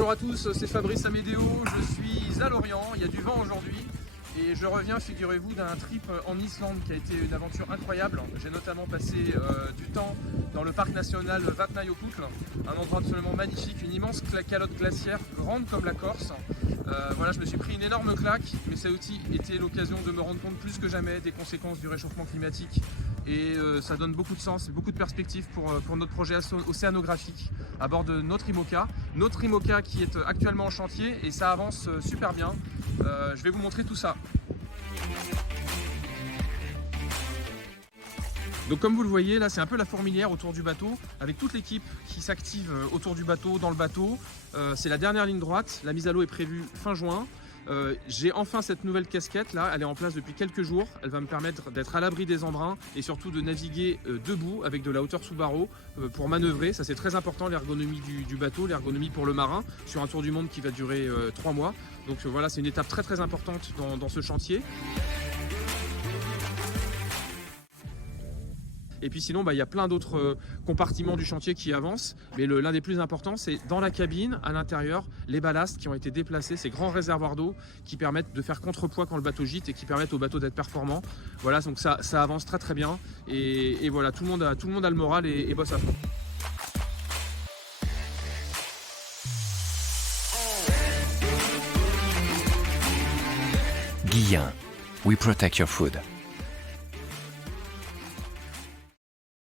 Bonjour à tous, c'est Fabrice Amédéo, je suis à Lorient, il y a du vent aujourd'hui et je reviens, figurez-vous, d'un trip en Islande qui a été une aventure incroyable. J'ai notamment passé du temps dans le parc national Vatnajökull, un endroit absolument magnifique, une immense calotte glaciaire, grande comme la Corse. Voilà, je me suis pris une énorme claque, mais ça a aussi été l'occasion de me rendre compte plus que jamais des conséquences du réchauffement climatique. Et ça donne beaucoup de sens, beaucoup de perspectives pour notre projet océanographique à bord de notre IMOCA. Notre IMOCA qui est actuellement en chantier et ça avance super bien. Je vais vous montrer tout ça. Donc comme vous le voyez, là c'est un peu la fourmilière autour du bateau, avec toute l'équipe qui s'active autour du bateau, dans le bateau. C'est la dernière ligne droite, la mise à l'eau est prévue fin juin. J'ai enfin cette nouvelle casquette là, elle est en place depuis quelques jours, elle va me permettre d'être à l'abri des embruns et surtout de naviguer debout avec de la hauteur sous barreau pour manœuvrer. Ça c'est très important, l'ergonomie du bateau, l'ergonomie pour le marin sur un tour du monde qui va durer 3 mois. Donc voilà, c'est une étape très importante dans ce chantier. Et puis sinon, il y a plein d'autres compartiments du chantier qui avancent. Mais l'un des plus importants, c'est dans la cabine, à l'intérieur, les ballasts qui ont été déplacés, ces grands réservoirs d'eau qui permettent de faire contrepoids quand le bateau gîte et qui permettent au bateau d'être performant. Voilà, donc ça avance très bien. Et voilà, tout le monde a le moral et bosse à fond. Guillen, we protect your food.